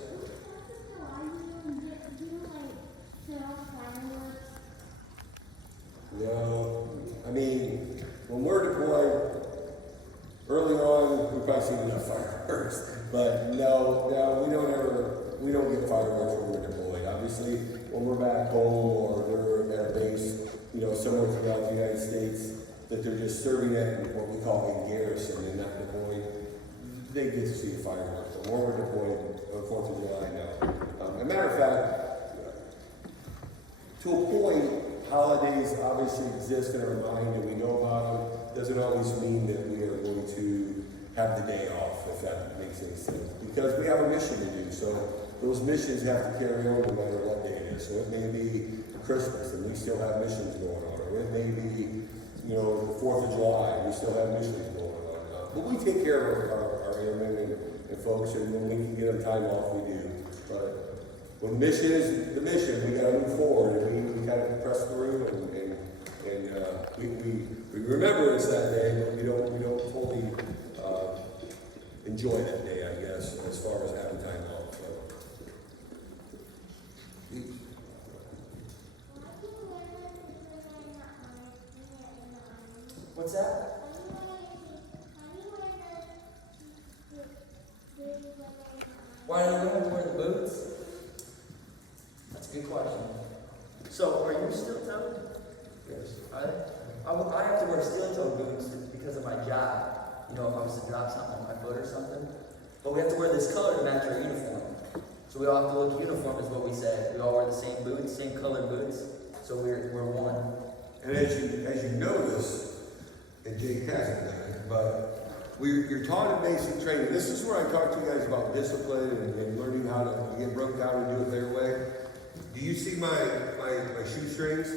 No, I mean, when we're deployed, early on, we probably seen enough fireworks. But no, we don't get fireworks when we're deployed. Obviously, when we're back home or we're at a base, somewhere throughout the United States, that they're just serving it in what we call a garrison and not deployed, they get to see the fireworks. But when we're deployed on 4th of July, no. As a matter of fact, to a point, holidays obviously exist in our mind and we know about them. Doesn't always mean that we are going to have the day off, if that makes any sense. Because we have a mission to do. So those missions have to carry on no matter what day it is. So it may be Christmas and we still have missions going on. Or it may be, the 4th of July, we still have missions going on. But we take care of our airmen and folks, and when we can get them time off, we do. But when the mission is the mission, we got to move forward, and we got to press through, and we remember it's that day, but we don't fully enjoy that day, I guess, as far as having time off. So. What's that? Why do the women wear the boots? That's a good question. So, are you steel-toed? Yes. I have to wear steel-toed boots because of my job. If I was to drop something on my foot or something. But we have to wear this color to match our uniform. So we all have to look uniform, is what we said. We all wear the same boots, same colored boots. So we're one. And as you notice, and Jake hasn't done it, but you're taught in basic training. This is where I talk to you guys about discipline and learning how to get broke down and do it their way. Do you see my shoestrings?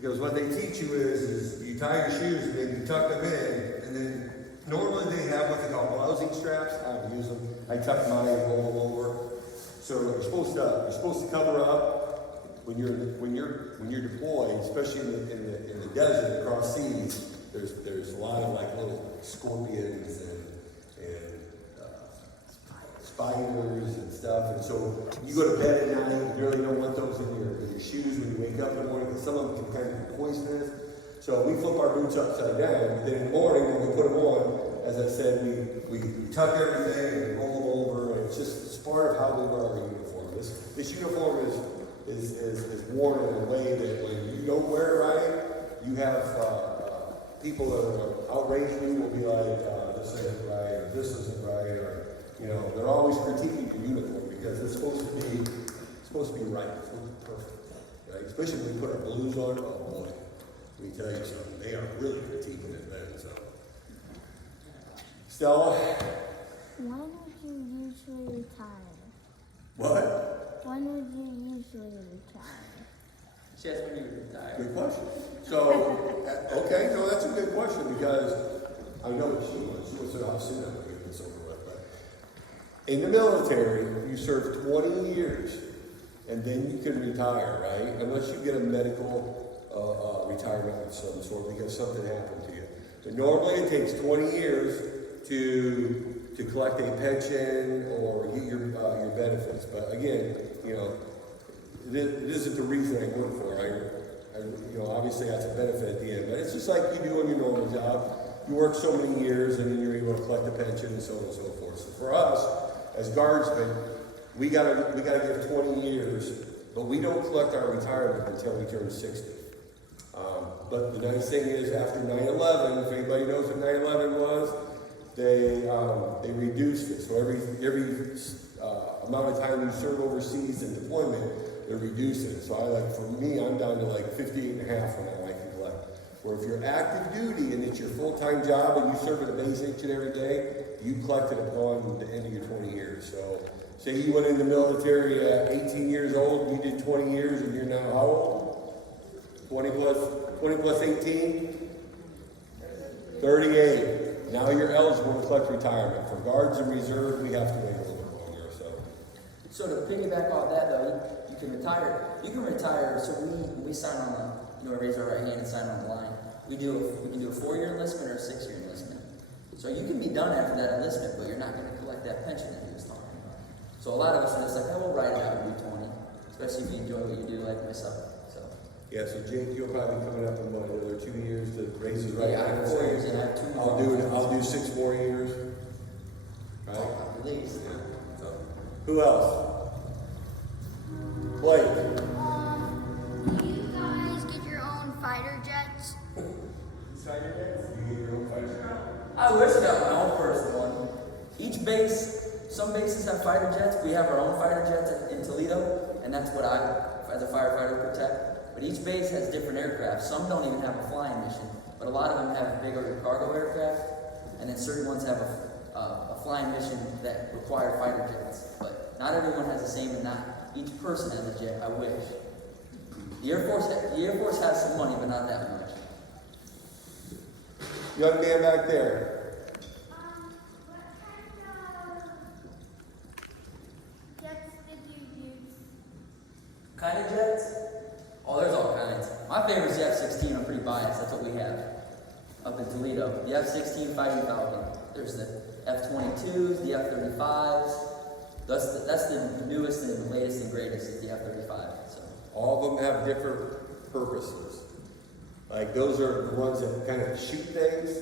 Because what they teach you is you tie your shoes and then you tuck them in, and then normally they have what they call blousing straps. I don't use them. I tuck mine and roll them over. So you're supposed to cover up when you're deployed, especially in the desert across seas. There's a lot of like little scorpions and spiders and stuff, and so you go to bed at night, you really don't want those in your shoes when you wake up in the morning, because some of them can kind of be poisonous. So we flip our boots upside down, but then in the morning when we put them on, as I said, we tuck everything and roll them over, and it's part of how we wear our uniform. This uniform is worn in a way that when you don't wear it right, you have people that are outraged you will be like, this isn't right, or this isn't right, or, you know, they're always critiquing the uniform because it's supposed to be right, it's supposed to be perfect, right? Especially when we put our blues on, oh boy, let me tell you something, they are really critiquing it then, so. Stella? When would you usually retire? What? When would you usually retire? She asked when you retire. Good question. So, okay, no, that's a good question because I know what she wants. She wants to know how soon I'm going to get this over with. But in the military, you serve 20 years and then you can retire, right? Unless you get a medical retirement of some sort because something happened to you. But normally it takes 20 years to collect a pension or get your benefits. But again, you know, it isn't the reason I work for. You know, obviously that's a benefit at the end. But it's just like you do on your normal job. You work so many years and then you're able to collect a pension and so on and so forth. So for us, as guardsmen, we gotta give 20 years, but we don't collect our retirement until we turn 60. But the nice thing is after 9/11, if anybody knows what 9/11 was, they reduced it. So every amount of time you serve overseas in deployment, they're reducing it. So for me, I'm down to like 58 and a half when I like to collect. Where if you're active duty and it's your full-time job and you serve at a base each and every day, you collect it upon the end of your 20 years. So say you went in the military at 18 years old, and you did 20 years and you're now how old? 20 plus 18? 38. Now you're eligible to collect retirement. For guards and reserve, we have to wait a little bit longer. So to piggyback off that though, you can retire. You can retire. So we sign on the, raise our right hand and sign on the line. We can do a 4-year enlistment or a 6-year enlistment. So you can be done after that enlistment, but you're not going to collect that pension that he was talking about. So a lot of us are just like, we'll ride it out and do 20, especially if you enjoy what you do, like myself. So yeah, so Jake, you'll probably be coming up in another 2 years to raise his right I hand. have 4 years and I have 2 more. I'll do 6 more years. Right? At least. Yeah. So, who else? Blake. Do you guys get your own fighter jets? Fighter jets? You get your own fighter jet? I wish I got my own personal one. Each base, some bases have fighter jets. We have our own fighter jets in Toledo, and that's what I, as a firefighter, protect. But each base has different aircraft. Some don't even have a flying mission, but a lot of them have bigger cargo aircraft, and then certain ones have a flying mission that require fighter jets. But not everyone has the same, and not each person has a jet. I wish. The Air Force has some money, but not that much. Young man back there. What kind of jets did you use? Kind of jets? Oh, there's all kinds. My favorite is the F-16. I'm pretty biased. That's what we have up in Toledo. The F-16 Fighting Falcon. There's the F-22s, the F-35s. That's the newest and the latest and greatest is the F-35. So. All of them have different purposes. Like those are the ones that kind of shoot things,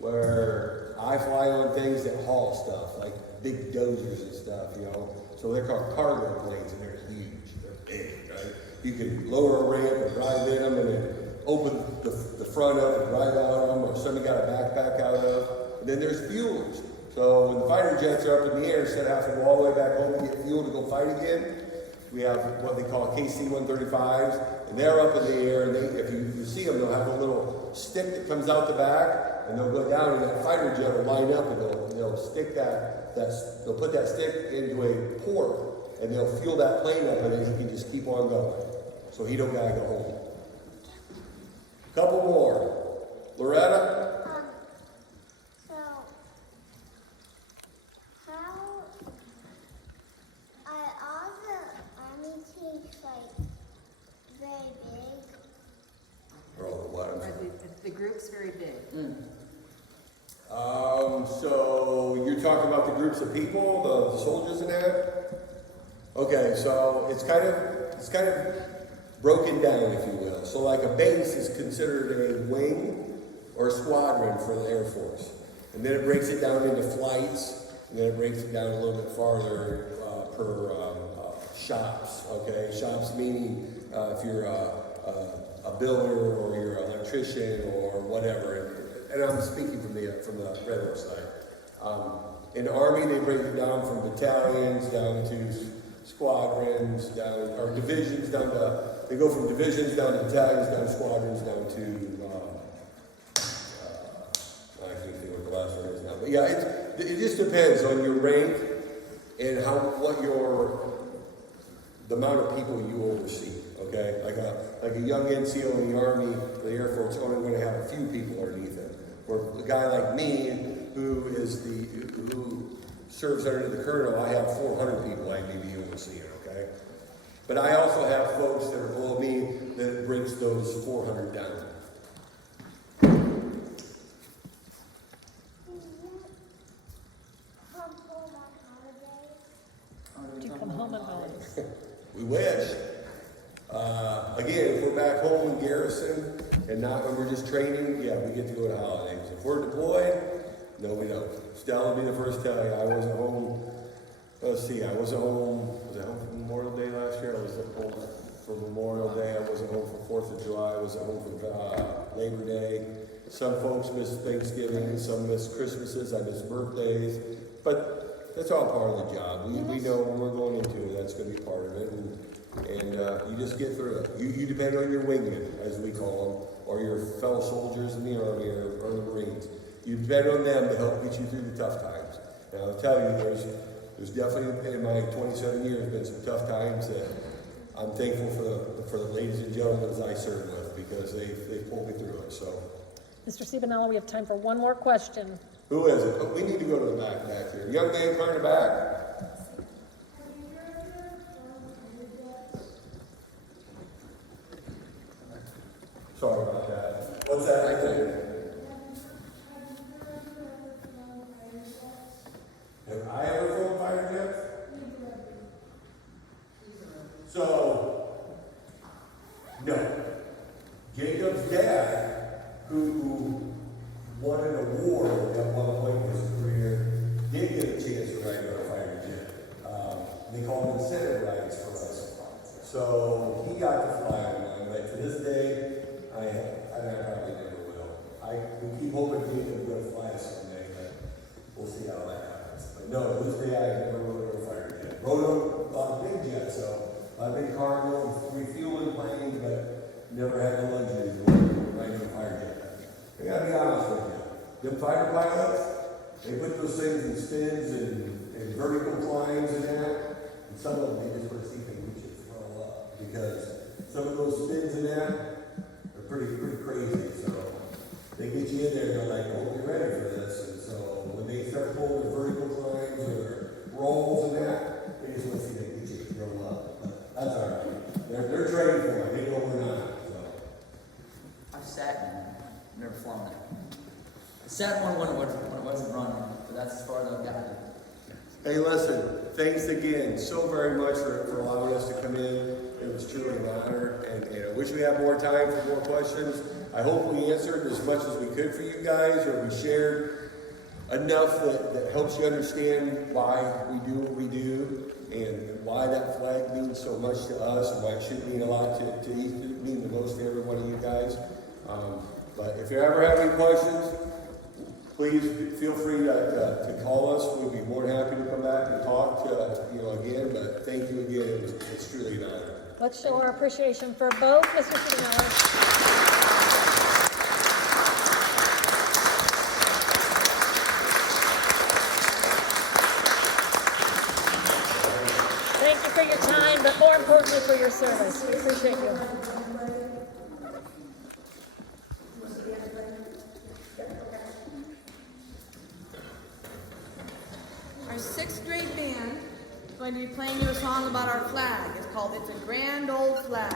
where I fly on things that haul stuff, like big dozers and stuff, So they're called cargo planes, and they're huge. They're big, right? You can lower a ramp and drive in them, and then open the front up and drive out of them, or some you got a backpack out of. And then there's fuelers. So when the fighter jets are up in the air, instead of having to go all the way back home to get fuel to go fight again, we have what they call KC-135s, and they're up in the air, and if you see them, they'll have a little stick that comes out the back, and they'll go down, and that fighter jet will line up, and they'll stick they'll put that stick into a port, and they'll fuel that plane up, and then he can just keep on going, so he don't gotta go home. Couple more. Loretta? So, how are all the army teams very big? Or all the what? The group's very big. So you're talking about the groups of people, the soldiers and that? Okay, so it's kind of broken down, if you will. So like a base is considered a wing or squadron for the Air Force. And then it breaks it down into flights, and then it breaks it down a little bit farther per shops, okay? Shops meaning if you're a builder or you're an electrician or whatever. And I'm speaking from the Red Horse side. In the Army, they break it down from battalions down to squadrons, or divisions down to, they go from divisions down to battalions, down to squadrons, down to, I can't think what the last one is now. But yeah, it just depends on your rank and the amount of people you oversee, okay? Like a young NCO in the Army, the Air Force, only going to have a few people underneath him. Or a guy like me, who serves under the colonel, I have 400 people I need to be overseeing, okay? But I also have folks that are below me that brings those 400 down. Do you come home on holidays? We wish. Again, if we're back home in garrison and not when we're just training, yeah, we get to go to holidays. If we're deployed, no, we don't. Stella will be the first to tell you, I wasn't home. Let's see, I wasn't home. Was I home for Memorial Day last year? I was home for Memorial Day. I wasn't home for 4th of July. I wasn't home for Labor Day. Some folks miss Thanksgiving. Some miss Christmases. I miss birthdays. But that's all part of the job. We know when we're going into it, that's going to be part of it. And you just get through it. You depend on your wingmen, as we call them, or your fellow soldiers in the Army or the Marines. You depend on them to help get you through the tough times. And I'll tell you, there's definitely in my 27 years been some tough times that I'm thankful for the ladies and gentlemen that I serve with, because they pulled me through it. So, Mr. Cibanello, we have time for one more question. who is it? Oh, we need to go to the back here. Young man, turn the back. Sorry about that. What's that right there? Have I ever flown fighter jets? So, no. Jacob's dad, who won an award at one point in his career, did get a chance to ride a fighter jet. They called them incentive rides for us. So he got to fly on one, but to this day, I probably never will. We keep hoping Jacob's going to fly us someday, but we'll see how that happens. But no, to this day I never rode a fighter jet. Rode a lot of big jets, so a lot of big cargo, refueling planes, but never had the luxury of riding a fighter jet. I gotta be honest with you. Them fighter pilots, they put those things in spins and vertical climbs and that, and some of them they just want to see if they can get you to throw up, because some of those spins and that are pretty crazy. So they get you in there and they're like, I hope you're ready for this. And so when they start pulling the vertical climbs or rolls and that, they just want to see if they can get you to throw up. But that's all right. They're trained for it. They know we're not. So I've sat in one, never flown it. I sat in one when it wasn't running, but that's as far as I've gotten. hey, listen, thanks again so very much for allowing us to come in. It was truly an honor, and I wish we had more time for more questions. I hope we answered as much as we could for you guys, or we shared enough that helps you understand why we do what we do, and why that flag means so much to us, and why it should mean a lot to mean the most to every one of you guys. But if you ever have any questions, please feel free to call us. We'd be more than happy to come back and talk again. But thank you again. It's truly an honor. Let's show our appreciation for both Mr. Cibanello. Thank you for your time, but more importantly for your service. We appreciate you. Our 6th grade band is going to be playing you a song about our flag. It's called It's a Grand Old Flag.